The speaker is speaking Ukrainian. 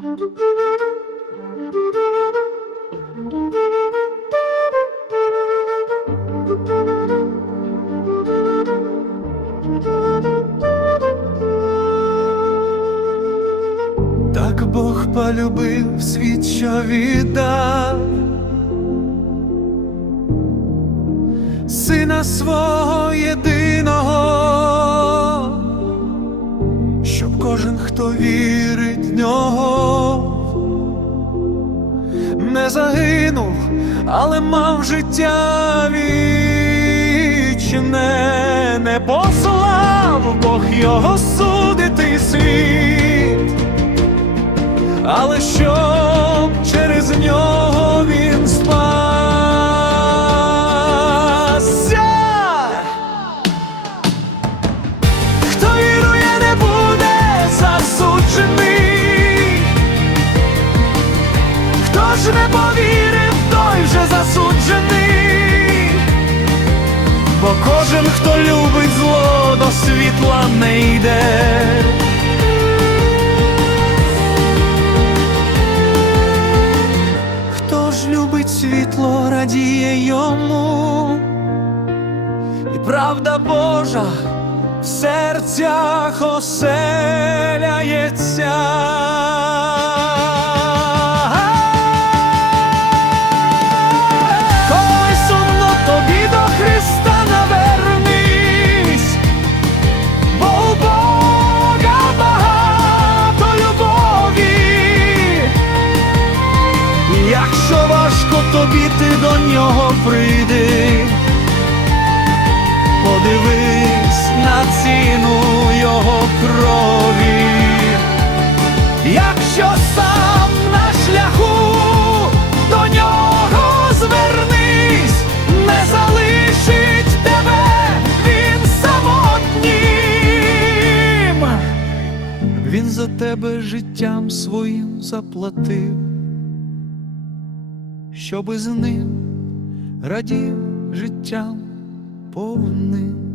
Так Бог полюбив світ, що віддав. Сина свого єдиного, щоб кожен, хто вірить в нього, не загинув, але мав життя вічне, не послав Бог його судити світ але щоб кожен, хто любить зло, до світла не йде. Хто ж любить світло, радіє йому, і правда Божа в серцях оселяється. Тобі ти до нього прийди, подивись на ціну його крові, якщо сам на шляху до нього звернись, не залишить тебе він самотнім. Він за тебе життям своїм заплатив щоби з ним радів життям повним.